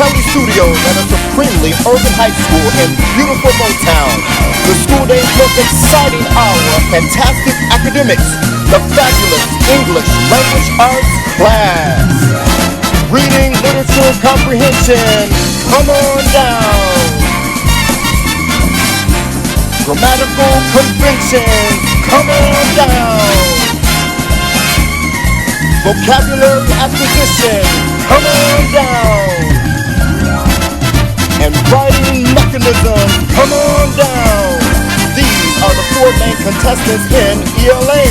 Kelly Studios at a supremely urban high school in beautiful Motown. The school day's most exciting hour, fantastic academics, the fabulous English language arts class. Reading, literature, comprehension, come on down. Grammatical convention, come on down. Vocabulary acquisition, come on down. And writing mechanism, come on down. These are the 4 main contestants in ELA.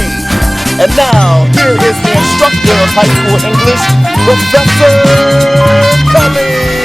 And now, here is the instructor of high school English, Professor Kelly.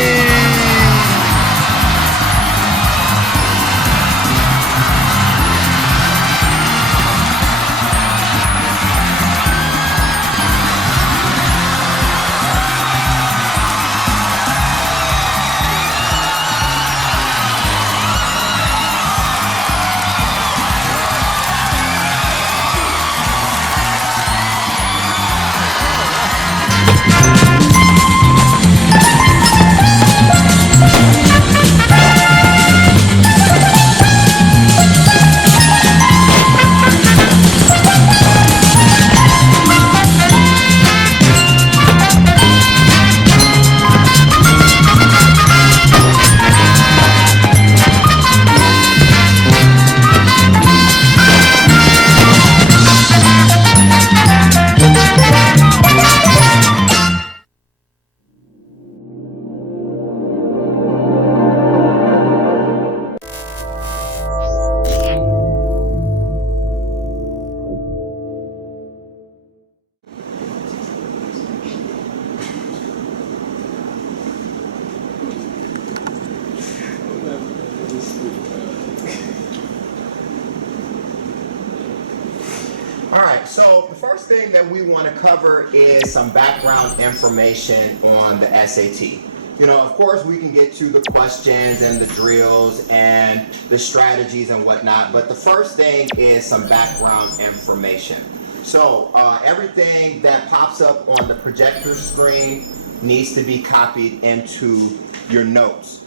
All right, so the first thing that we want to cover is some background information on the S.A.T. You know, of course, we can get to the questions and the drills and the strategies and whatnot, but the first thing is some background information. So everything that pops up on the projector screen needs to be copied into your notes.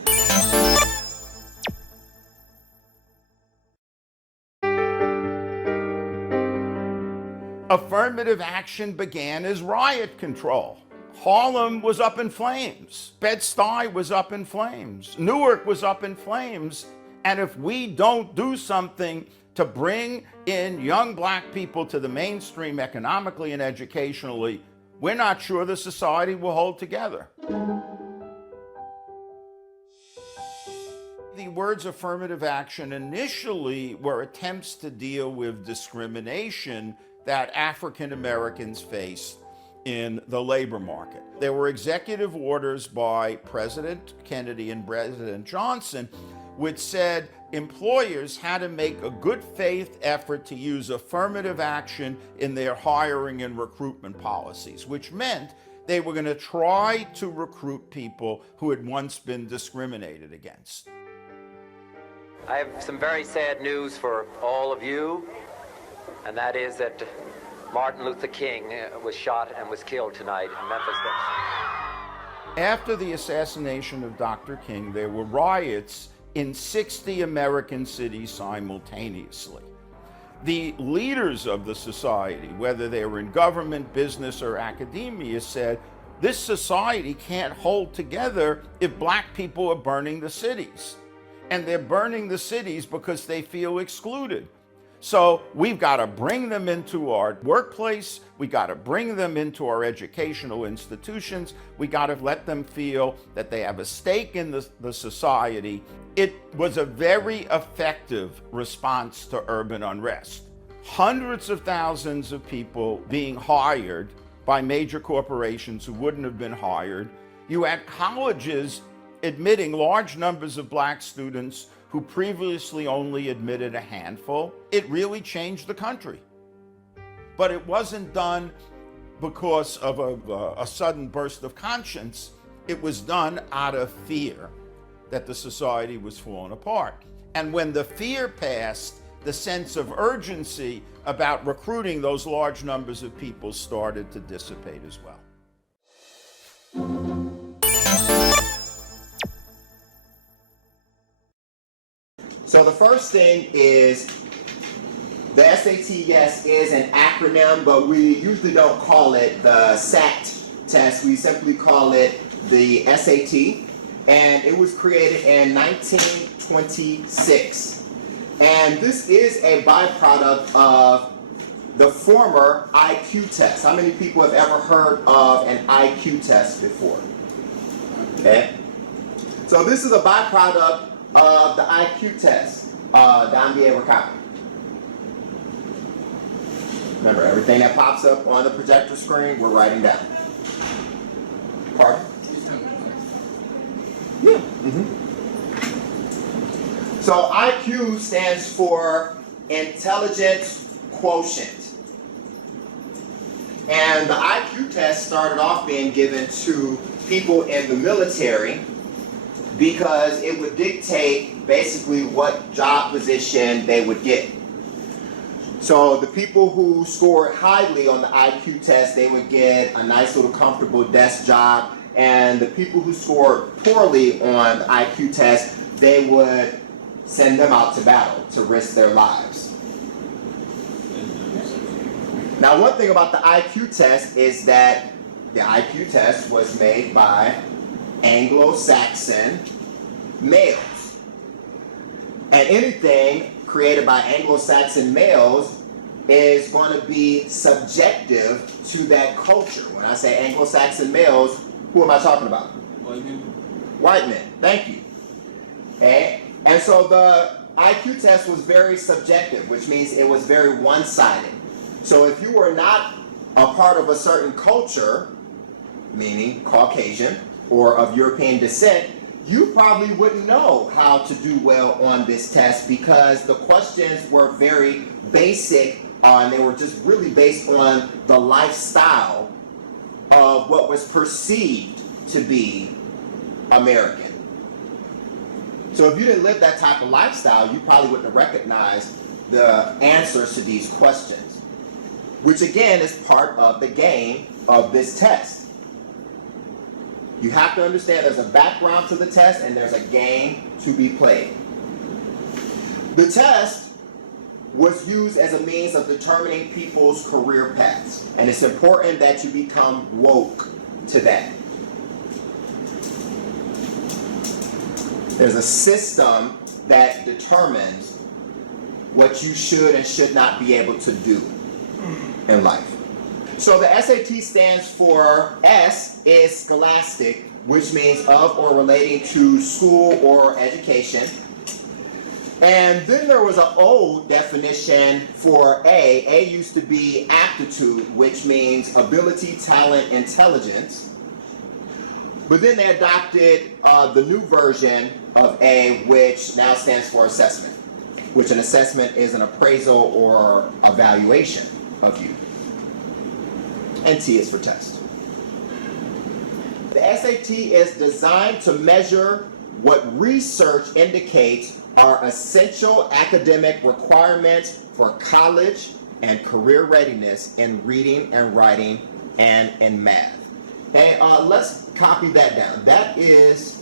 Affirmative action began as riot control. Harlem was up in flames. Bed-Stuy was up in flames. Newark was up in flames. And if we don't do something to bring in young black people to the mainstream economically and educationally, we're not sure the society will hold together. The words affirmative action initially were attempts to deal with discrimination that African Americans face in the labor market. There were executive orders by President Kennedy and President Johnson which said employers had to make a good faith effort to use affirmative action in their hiring and recruitment policies, which meant they were going to try to recruit people who had once been discriminated against. I have some very sad news for all of you, and that is that Martin Luther King was shot and was killed tonight in Memphis. After the assassination of Dr. King, there were riots in 60 American cities simultaneously. The leaders of the society, whether they were in government, business, or academia, said, this society can't hold together if black people are burning the cities. And they're burning the cities because they feel excluded. So we've got to bring them into our workplace, we got to bring them into our educational institutions, we got to let them feel that they have a stake in the society. It was a very effective response to urban unrest. Hundreds of thousands of people being hired by major corporations who wouldn't have been hired. You had colleges admitting large numbers of black students who previously only admitted a handful. It really changed the country. But it wasn't done because of a sudden burst of conscience. It was done out of fear that the society was falling apart. And when the fear passed, the sense of urgency about recruiting those large numbers of people started to dissipate as well. So the first thing is the SAT, yes, is an acronym, but we usually don't call it the S.A.T test. We simply call it the S.A.T. And it was created in 1926. And this is a byproduct of the former IQ test. How many people have ever heard of an IQ test before? Okay. So this is a byproduct of the IQ test. Don be able to copy. Remember, everything that pops up on the projector screen, we're writing down. Pardon? Yeah. So IQ stands for intelligence quotient. And the IQ test started off being given to people in the military because it would dictate basically what job position they would get. So the people who scored highly on the IQ test, they would get a nice little comfortable desk job. And the people who scored poorly on the IQ test, they would send them out to battle to risk their lives. Now, one thing about the IQ test is that the IQ test was made by Anglo-Saxon males. And anything created by Anglo-Saxon males is going to be subjective to that culture. When I say Anglo-Saxon males, who am I talking about? White men. White men, thank you. Okay? And so the IQ test was very subjective, which means it was very one-sided. So if you were not a part of a certain culture, meaning Caucasian or of European descent, you probably wouldn't know how to do well on this test because the questions were very basic and they were just really based on the lifestyle of what was perceived to be American. So if you didn't live that type of lifestyle, you probably wouldn't have recognized the answers to these questions, which again is part of the game of this test. You have to understand there's a background to the test and there's a game to be played. The test was used as a means of determining people's career paths, and it's important that you become woke to that. There's a system that determines what you should and should not be able to do in life. So the SAT stands for, S is scholastic, which means of or relating to school or education. And then there was an O definition for A. A used to be aptitude, which means ability, talent, intelligence. But then they adopted the new version of A, which now stands for assessment, which an assessment is an appraisal or evaluation of you. And T is for test. The SAT is designed to measure what research indicates are essential academic requirements for college and career readiness in reading and writing and in math. Okay, let's copy that down. That is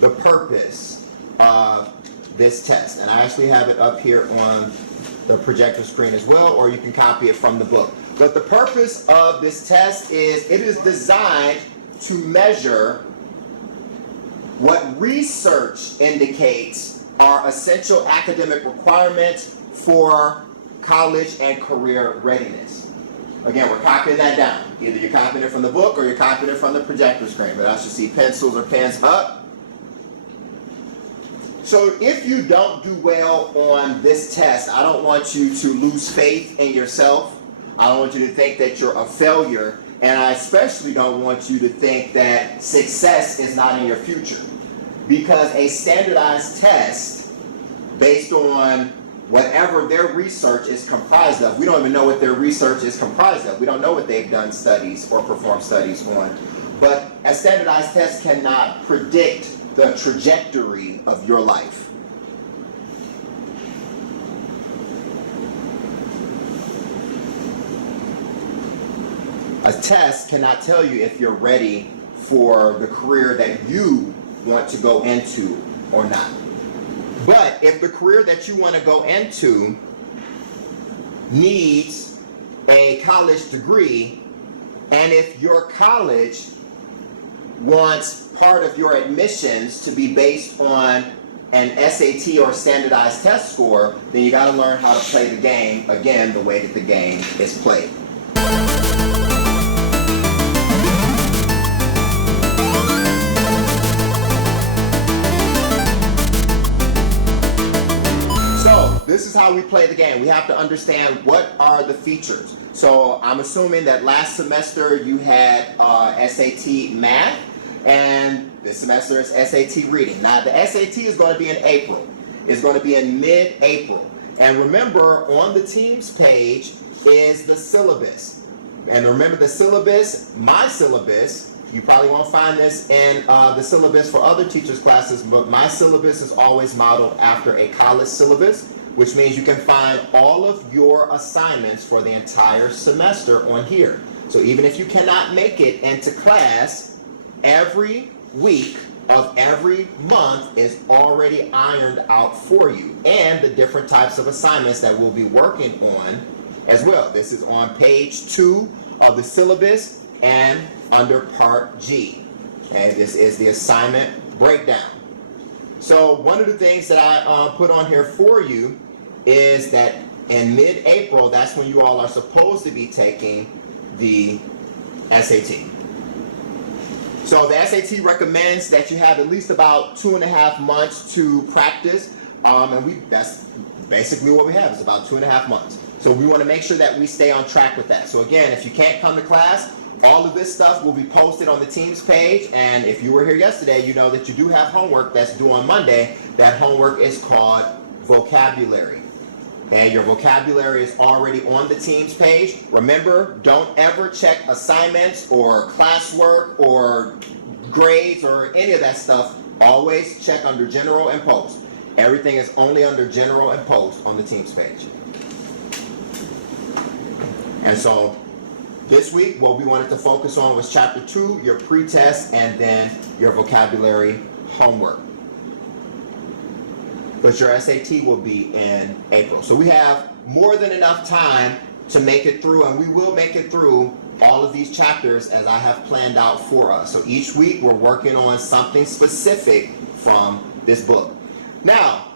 the purpose of this test. And I actually have it up here on the projector screen as well, or you can copy it from the book. But the purpose of this test is it is designed to measure what research indicates are essential academic requirements for college and career readiness. Again, we're copying that down. Either you're copying it from the book or you're copying it from the projector screen, but I should see pencils or pens up. So if you don't do well on this test, I don't want you to lose faith in yourself. I don't want you to think that you're a failure, and I especially don't want you to think that success is not in your future. Because a standardized test based on whatever their research is comprised of, we don't even know what their research is comprised of. We don't know what they've done studies or performed studies on. But a standardized test cannot predict the trajectory of your life. A test cannot tell you if you're ready for the career that you want to go into or not. But if the career that you want to go into needs a college degree, and if your college wants part of your admissions to be based on an S.A.T or standardized test score, then you got to learn how to play the game, again, the way that the game is played. So this is how we play the game. We have to understand what are the features. So I'm assuming that last semester you had S.A.T math, and this semester is S.A.T reading. Now the S.A.T is going to be in April. It's going to be in mid-April. And remember, on the Teams page is the syllabus. And remember the syllabus, my syllabus, you probably won't find this in the syllabus for other teachers' classes, but my syllabus is always modeled after a college syllabus, which means you can find all of your assignments for the entire semester on here. So even if you cannot make it into class, every week of every month is already ironed out for you, and the different types of assignments that we'll be working on as well. This is on page 2 of the syllabus and under part G. And this is the assignment breakdown. So one of the things that I put on here for you is that in mid-April, that's when you all are supposed to be taking the S.A.T. So the S.A.T recommends that you have at least about 2.5 months to practice, and that's basically what we have. It's about 2.5 months. So we want to make sure that we stay on track with that. So again, if you can't come to class, all of this stuff will be posted on the Teams page, and if you were here yesterday, you know that you do have homework that's due on Monday. That homework is called vocabulary. And your vocabulary is already on the Teams page. Remember, don't ever check assignments or classwork or grades or any of that stuff. Always check under General and Post. Everything is only under General and Post on the Teams page. And so this week, what we wanted to focus on was Chapter 2, your pre-test, and then your vocabulary homework. But your S.A.T will be in April. So we have more than enough time to make it through, and we will make it through all of these chapters as I have planned out for us. So each week we're working on something specific from this book. Now,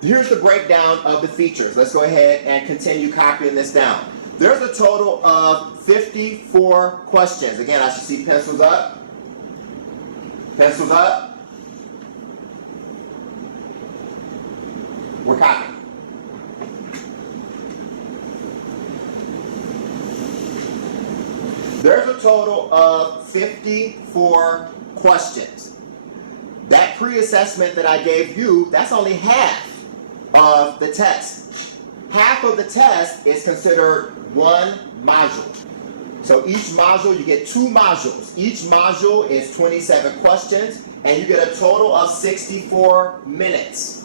here's the breakdown of the features. Let's go ahead and continue copying this down. There's a total of 54 questions. Again, I should see pencils up. Pencils up. We're copying. There's a total of 54 questions. That pre-assessment that I gave you, that's only half of the test. Half of the test is considered one module. So each module, you get 2 modules. Each module is 27 questions, and you get a total of 64 minutes.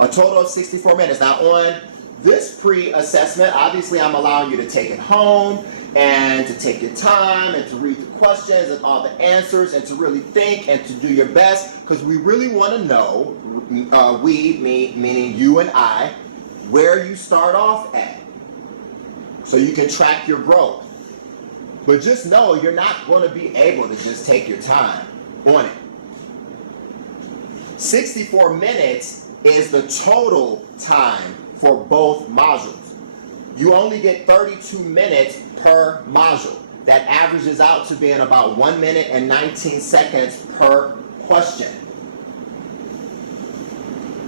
A total of 64 minutes. Now on this pre-assessment, obviously I'm allowing you to take it home and to take your time and to read the questions and all the answers and to really think and to do your best, because we really want to know, meaning you and I, where you start off at, so you can track your growth. But just know you're not going to be able to just take your time on it. 64 minutes is the total time for both modules. You only get 32 minutes per module. That averages out to being about 1 minute and 19 seconds per question.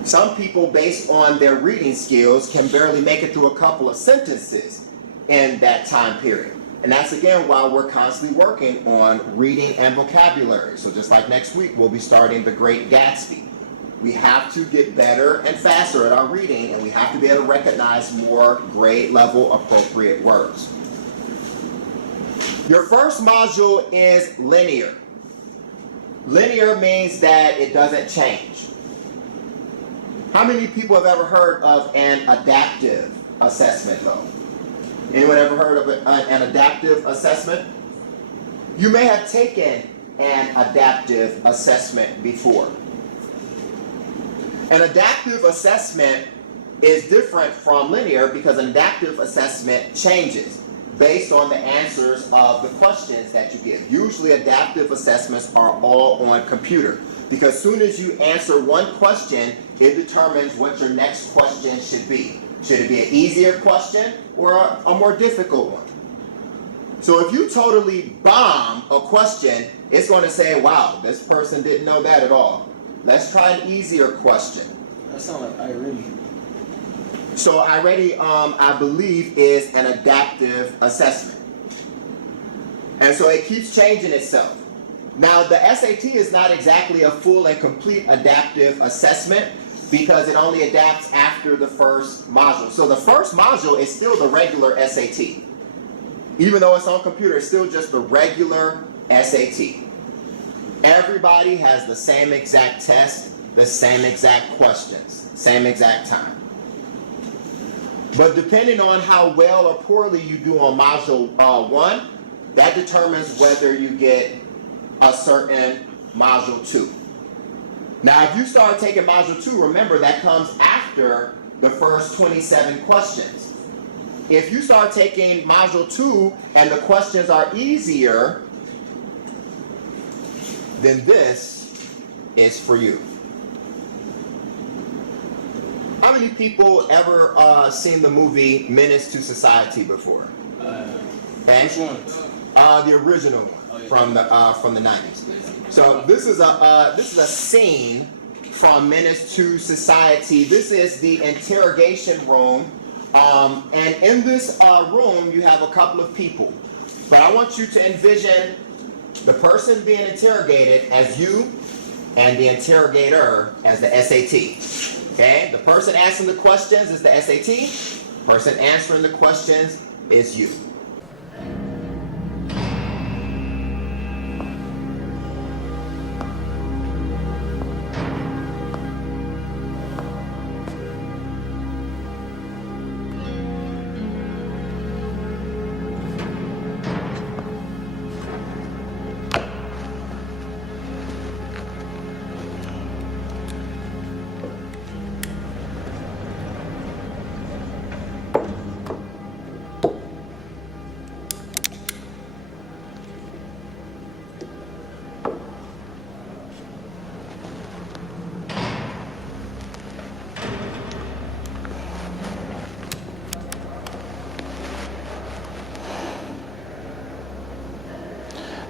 Some people, based on their reading skills, can barely make it through a couple of sentences in that time period. And that's again why we're constantly working on reading and vocabulary. So just like next week, we'll be starting The Great Gatsby. We have to get better and faster at our reading, and we have to be able to recognize more grade level appropriate words. Your first module is linear. Linear means that it doesn't change. How many people have ever heard of an adaptive assessment though? Anyone ever heard of an adaptive assessment? You may have taken an adaptive assessment before. An adaptive assessment is different from linear because an adaptive assessment changes based on the answers of the questions that you give. Usually adaptive assessments are all on computer because as soon as you answer one question, it determines what your next question should be. Should it be an easier question or a more difficult one? So if you totally bomb a question, it's going to say, wow, this person didn't know that at all. Let's try an easier question. That sounds like I really. So iReady, I believe, is an adaptive assessment. And so it keeps changing itself. Now, the S.A.T. is not exactly a full and complete adaptive assessment because it only adapts after the first module. So the first module is still the regular S.A.T. Even though it's on computer, it's still just the regular S.A.T. Everybody has the same exact test, the same exact questions, same exact time. But depending on how well or poorly you do on module 1, that determines whether you get a certain module 2. Now, if you start taking module 2, remember that comes after the first 27 questions. If you start taking module 2 and the questions are easier, then this is for you. How many people ever seen the movie Menace to Society before? Okay. Which one? The original one from the 90s. So this is a scene from Menace to Society. This is the interrogation room, and in this room you have a couple of people. But I want you to envision the person being interrogated as you, and the interrogator as the S.A.T. Okay, the person asking the questions is the S.A.T. Person answering the questions is you.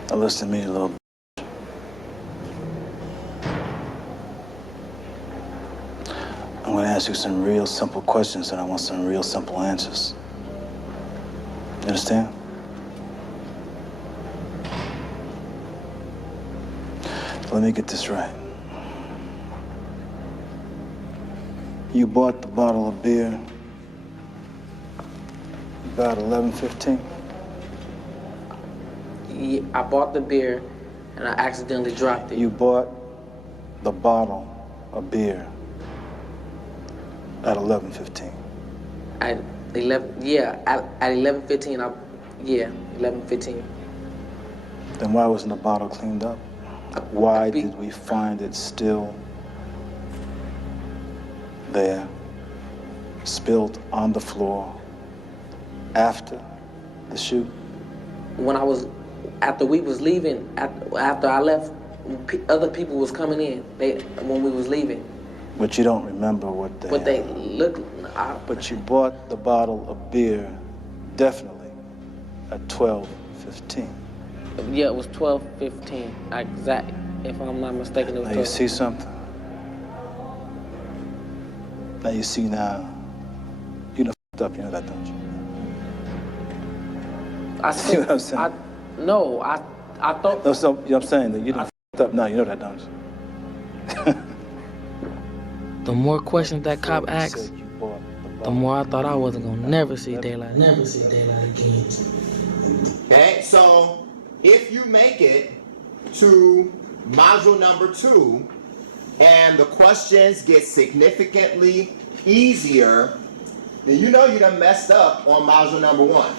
Now listen to me, little. I'm going to ask you some real simple questions, and I want some real simple answers. You understand? Let me get this right. You bought the bottle of beer about 11:15? Yeah, I bought the beer and I accidentally dropped it. You bought the bottle of beer at 11:15. At 11:15. 11:15. Then why wasn't the bottle cleaned up? Why did we find it still there, spilled on the floor after the shoot? After we was leaving, after I left, other people was coming in. When we was leaving. But you don't remember what they. But they looked. But you bought the bottle of beer, definitely, at 12:15. Yeah, it was 12:15. Exact. If I'm not mistaken, it was. Now you see something. Now you see now. You done f***ed up. You know that, don't you? I See what I'm saying? I thought. No, so you know what I'm saying? That you done f***ed up. Now you know that, don't you? The more questions that cop asked, the more I thought I wasn't gonna never see daylight again. Okay, so if you make it to module number 2 and the questions get significantly easier, then you know you done messed up on module number 1.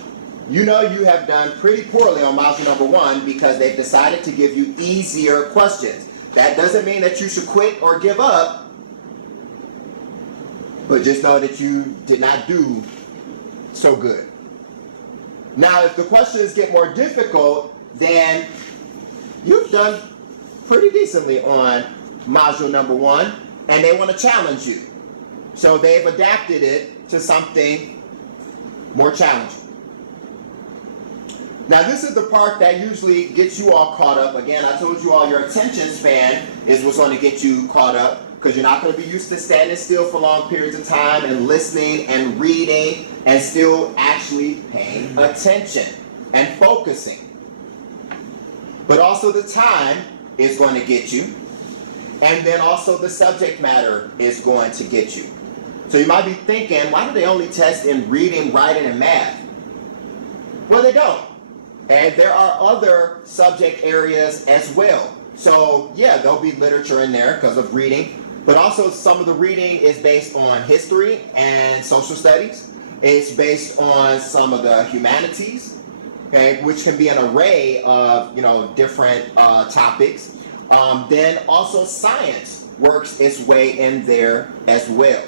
You know you have done pretty poorly on module number 1 because they've decided to give you easier questions. That doesn't mean that you should quit or give up. but just know that you did not do so good. Now, if the questions get more difficult, then you've done pretty decently on module number 1, and they want to challenge you. So they've adapted it to something more challenging. Now, this is the part that usually gets you all caught up. Again, I told you all your attention span is what's going to get you caught up, because you're not going to be used to standing still for long periods of time and listening and reading and still actually paying attention and focusing. But also the time is going to get you, and then also the subject matter is going to get you. So you might be thinking, why do they only test in reading, writing, and math? Well, they don't. And there are other subject areas as well. So yeah, there'll be literature in there because of reading, but also some of the reading is based on history and social studies. It's based on some of the humanities, okay, which can be an array of different topics. Then also science works its way in there as well.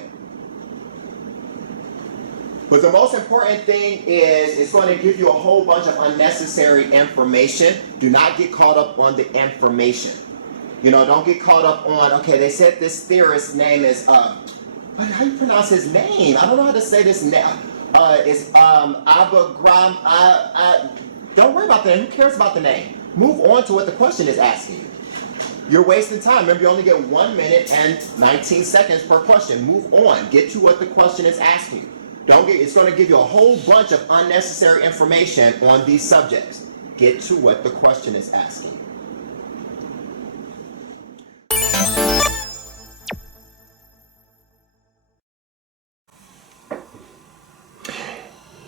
But the most important thing is it's going to give you a whole bunch of unnecessary information. Do not get caught up on the information. Don't get caught up on, okay, they said this theorist's name is, how do you pronounce his name? I don't know how to say this name. It's Abagram. Don't worry about the name. Who cares about the name? Move on to what the question is asking you. You're wasting time. Remember, you only get 1 minute and 19 seconds per question. Move on. Get to what the question is asking you. It's going to give you a whole bunch of unnecessary information on these subjects. Get to what the question is asking.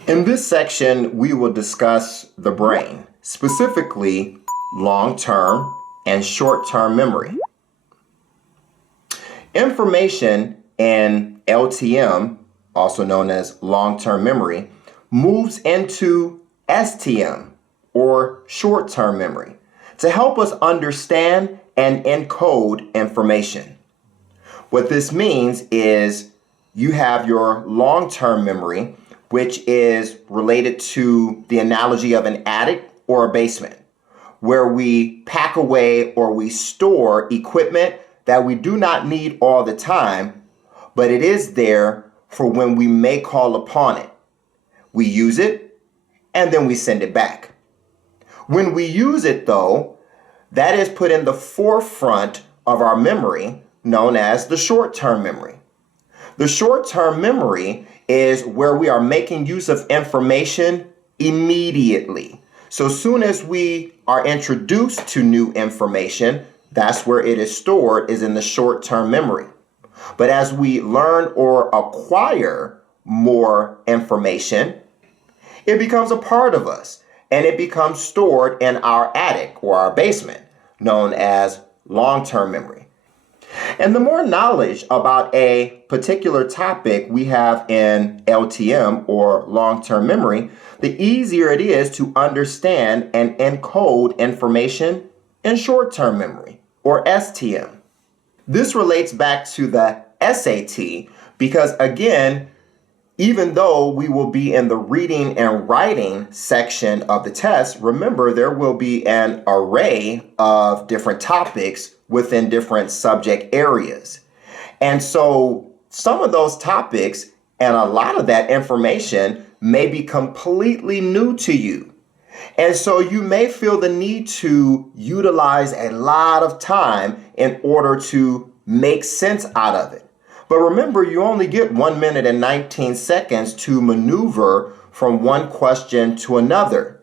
In this section, we will discuss the brain, specifically long-term and short-term memory. Information in LTM, also known as long-term memory, moves into STM, or short-term memory, to help us understand and encode information. What this means is you have your long-term memory, which is related to the analogy of an attic or a basement, where we pack away or we store equipment that we do not need all the time, but it is there for when we may call upon it. We use it, and then we send it back. When we use it, though, that is put in the forefront of our memory, known as the short-term memory. The short-term memory is where we are making use of information immediately. So soon as we are introduced to new information, that's where it is stored, is in the short-term memory. But as we learn or acquire more information, it becomes a part of us, and it becomes stored in our attic or our basement, known as long-term memory. And the more knowledge about a particular topic we have in LTM or long-term memory, the easier it is to understand and encode information in short-term memory or STM. This relates back to the S.A.T because, again, even though we will be in the reading and writing section of the test, remember there will be an array of different topics within different subject areas. And so some of those topics and a lot of that information may be completely new to you. And so you may feel the need to utilize a lot of time in order to make sense out of it. But remember, you only get 1 minute and 19 seconds to maneuver from one question to another.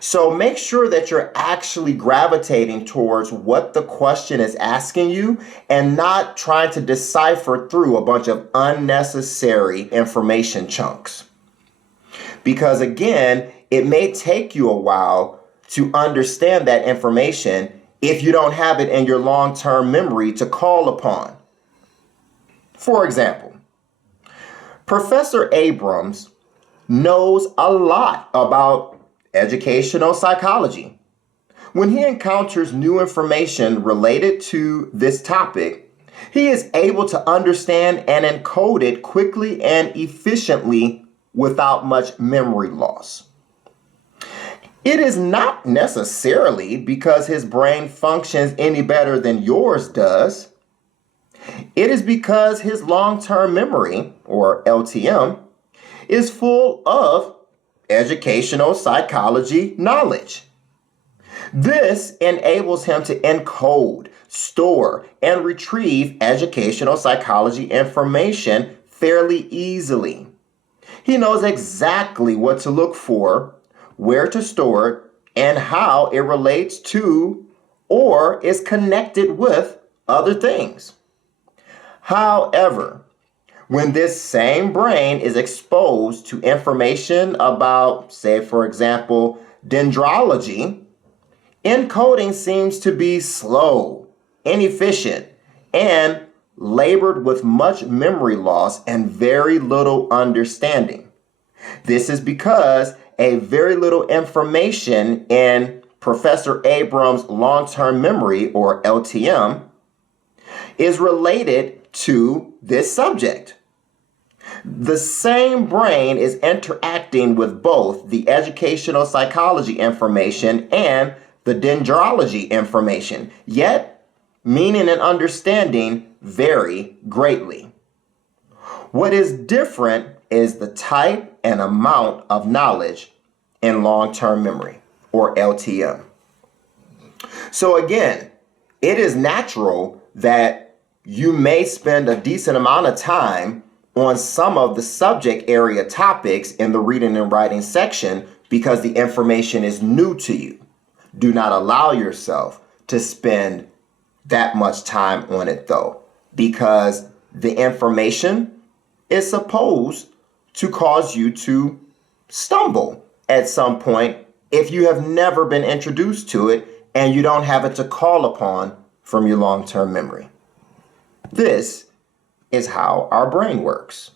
So make sure that you're actually gravitating towards what the question is asking you and not trying to decipher through a bunch of unnecessary information chunks. Because again, it may take you a while to understand that information if you don't have it in your long-term memory to call upon. For example, Professor Abrams knows a lot about educational psychology. When he encounters new information related to this topic, He is able to understand and encode it quickly and efficiently without much memory loss. It is not necessarily because his brain functions any better than yours does. It is because his long-term memory, or LTM, is full of educational psychology knowledge. This enables him to encode, store, and retrieve educational psychology information fairly easily. He knows exactly what to look for, where to store it, and how it relates to or is connected with other things. However, when this same brain is exposed to information about, say, for example, dendrology, encoding seems to be slow, inefficient, and labored with much memory loss and very little understanding. This is because a very little information in Professor Abrams' long-term memory, or LTM, is related to this subject. The same brain is interacting with both the educational psychology information and the dendrology information, yet meaning and understanding vary greatly. What is different is the type and amount of knowledge in long-term memory, or LTM. So again, it is natural that you may spend a decent amount of time on some of the subject area topics in the reading and writing section because the information is new to you. Do not allow yourself to spend that much time on it though, because the information is supposed to cause you to stumble at some point if you have never been introduced to it and you don't have it to call upon from your long-term memory. This is how our brain works.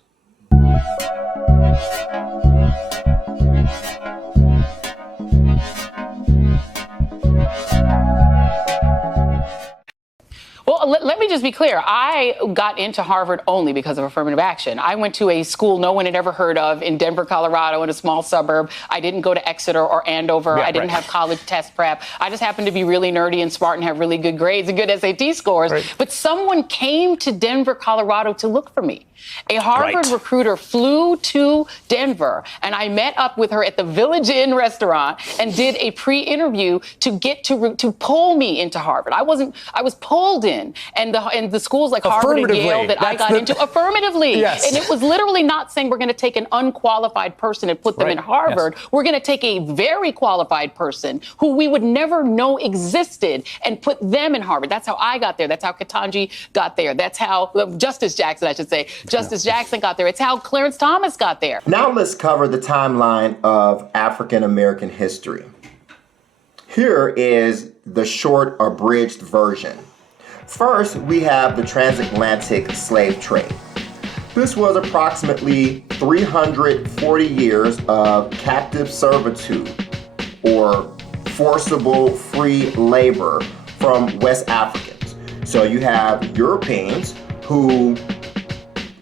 Well, let me just be clear. I got into Harvard only because of affirmative action. I went to a school no one had ever heard of in Denver, Colorado, in a small suburb. I didn't go to Exeter or Andover. I didn't have college test prep. I just happened to be really nerdy and smart and have really good grades and good SAT scores. Right. But someone came to Denver, Colorado to look for me. A Harvard recruiter flew to Denver, and I met up with her at the Village Inn restaurant and did a pre-interview to get to pull me into Harvard. I was pulled in, and the schools like Harvard and Yale that I got into affirmatively. Yes. And it was literally not saying we're going to take an unqualified person and put them in Harvard. Yes. We're going to take a very qualified person who we would never know existed and put them in Harvard. That's how I got there. That's how Ketanji got there. That's how Justice Jackson, I should say. Justice Jackson got there. It's how Clarence Thomas got there. Now let's cover the timeline of African American history. Here is the short abridged version. First, we have the transatlantic slave trade. This was approximately 340 years of captive servitude or forcible free labor from West Africans. So you have Europeans who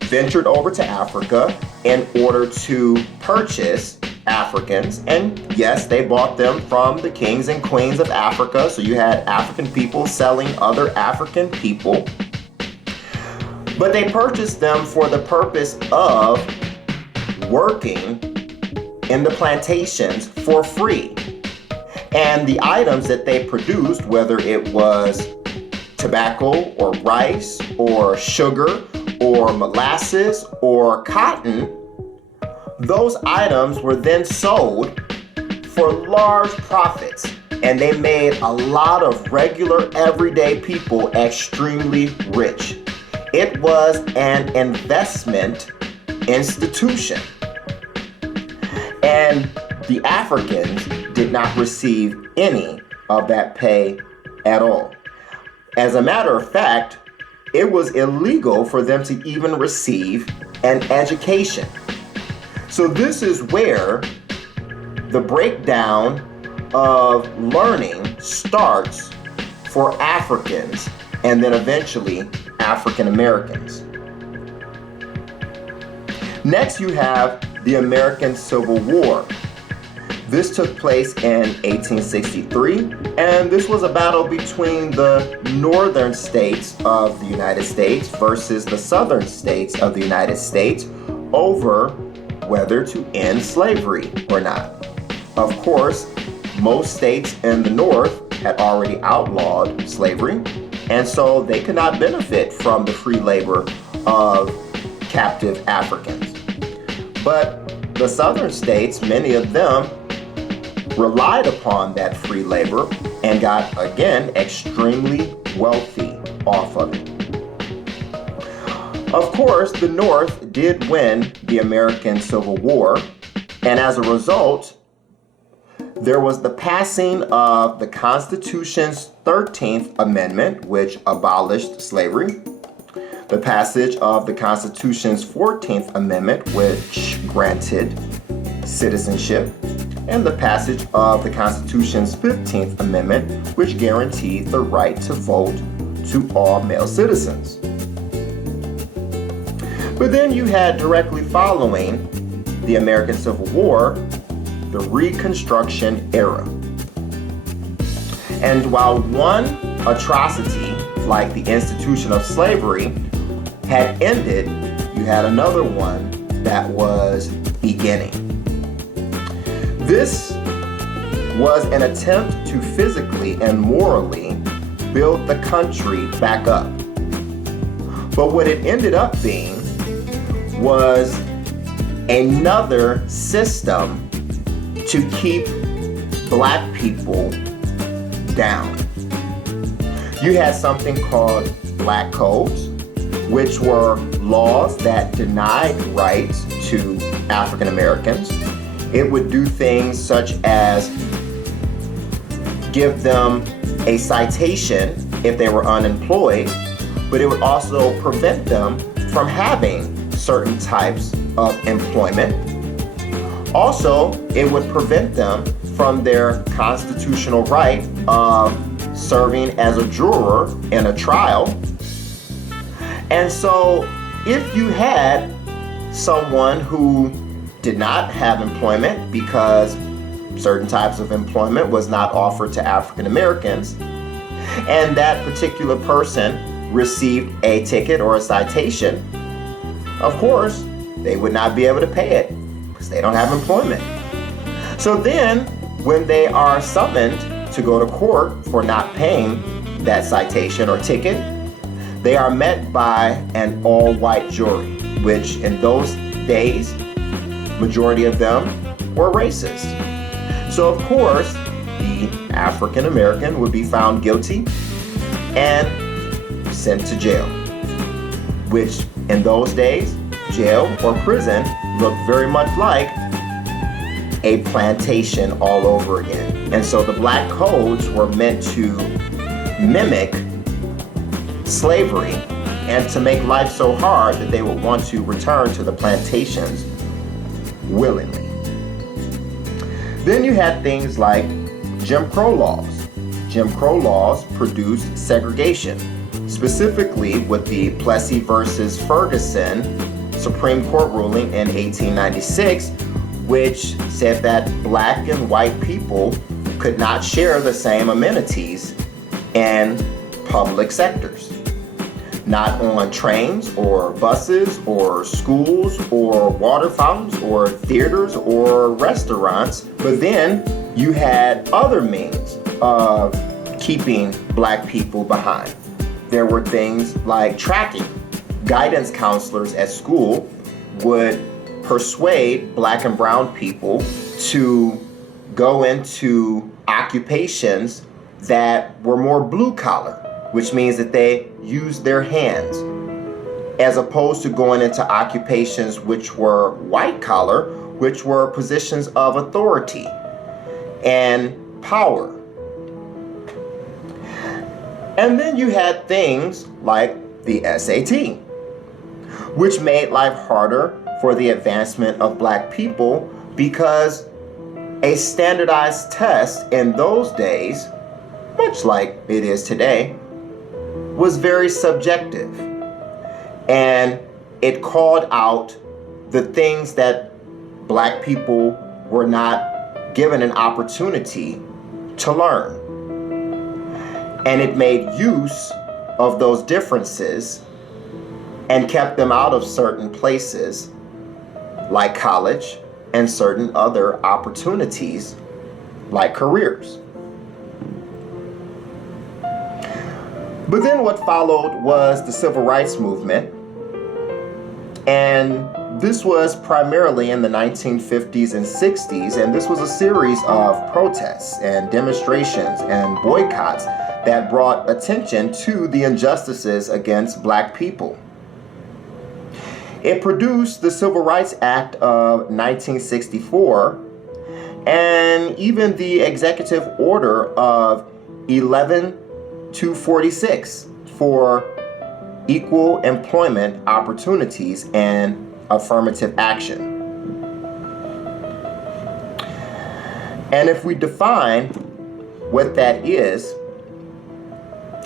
ventured over to Africa in order to purchase Africans, and yes, they bought them from the kings and queens of Africa. So you had African people selling other African people, but they purchased them for the purpose of working in the plantations for free. And the items that they produced, whether it was tobacco or rice or sugar or molasses or cotton, those items were then sold for large profits, and they made a lot of regular everyday people extremely rich. It was an investment institution, and the Africans did not receive any of that pay at all. As a matter of fact, it was illegal for them to even receive an education. So this is where the breakdown of learning starts for Africans and then eventually African Americans. Next, you have the American Civil War. This took place in 1863, and this was a battle between the northern states of the United States versus the southern states of the United States over whether to end slavery or not. Of course, most states in the North had already outlawed slavery, and so they could not benefit from the free labor of captive Africans. But the southern states, many of them, relied upon that free labor and got, again, extremely wealthy off of it. Of course, the North did win the American Civil War, and as a result, there was the passing of the Constitution's 13th Amendment, which abolished slavery, the passage of the Constitution's 14th Amendment, which granted citizenship, and the passage of the Constitution's 15th Amendment, which guaranteed the right to vote to all male citizens. But then you had directly following the American Civil War, the Reconstruction era. And while one atrocity, like the institution of slavery, had ended, you had another one that was beginning. This was an attempt to physically and morally build the country back up. But what it ended up being was another system to keep black people down. You had something called black codes, which were laws that denied rights to African Americans. It would do things such as give them a citation if they were unemployed, but it would also prevent them from having certain types of employment. Also, it would prevent them from their constitutional right of serving as a juror in a trial. And so, if you had someone who did not have employment because certain types of employment was not offered to African Americans, and that particular person received a ticket or a citation, of course, they would not be able to pay it because they don't have employment. So then, when they are summoned to go to court for not paying that citation or ticket, they are met by an all-white jury, which in those days, majority of them were racist. So of course, the African American would be found guilty and sent to jail, which in those days, jail or prison looked very much like a plantation all over again. And so the black codes were meant to mimic slavery and to make life so hard that they would want to return to the plantations willingly. Then you had things like Jim Crow laws. Jim Crow laws produced segregation, specifically with the Plessy versus Ferguson Supreme Court ruling in 1896, which said that black and white people could not share the same amenities in public sectors. Not on trains or buses or schools or water fountains or theaters or restaurants. But then you had other means of keeping black people behind. There were things like tracking. Guidance counselors at school would persuade black and brown people to go into occupations that were more blue collar, which means that they used their hands, as opposed to going into occupations which were white collar, which were positions of authority and power. And then you had things like the S.A.T, which made life harder for the advancement of black people because a standardized test in those days, much like it is today, was very subjective. And it called out the things that Black people were not given an opportunity to learn. And it made use of those differences and kept them out of certain places like college and certain other opportunities like careers. But then what followed was the Civil Rights Movement, and this was primarily in the 1950s and 60s, and this was a series of protests and demonstrations and boycotts that brought attention to the injustices against Black people. It produced the Civil Rights Act of 1964 and even the executive order of 11-246 for equal employment opportunities and affirmative action. And if we define what that is,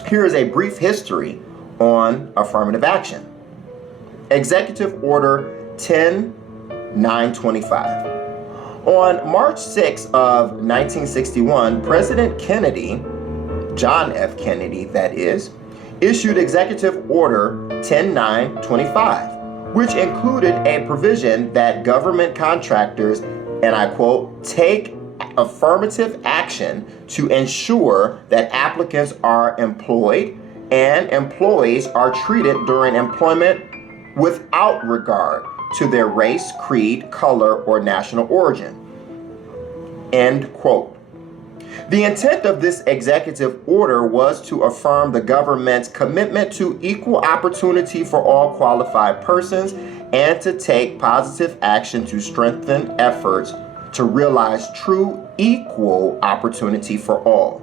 here is a brief history on affirmative action. Executive Order 10-925. On March 6 of 1961, President Kennedy, John F. Kennedy that is, issued Executive Order 10-925, which included a provision that government contractors, and I quote, take affirmative action to ensure that applicants are employed and employees are treated during employment without regard to their race, creed, color, or national origin. End quote. The intent of this executive order was to affirm the government's commitment to equal opportunity for all qualified persons and to take positive action to strengthen efforts to realize true equal opportunity for all.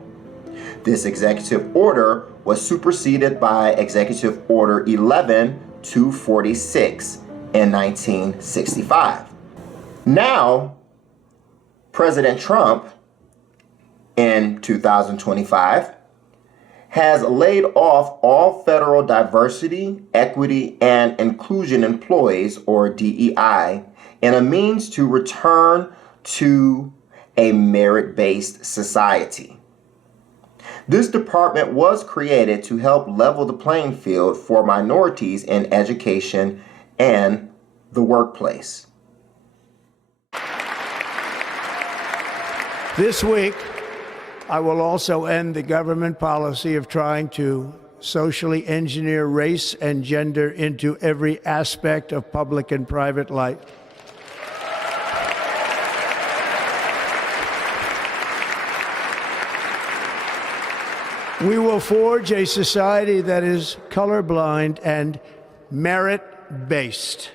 This executive order was superseded by Executive Order 11-246 in 1965. Now, President Trump, in 2025, has laid off all federal diversity, equity, and inclusion employees, or DEI, in a means to return to a merit-based society. This department was created to help level the playing field for minorities in education and the workplace. This week, I will also end the government policy of trying to socially engineer race and gender into every aspect of public and private life. We will forge a society that is colorblind and merit-based.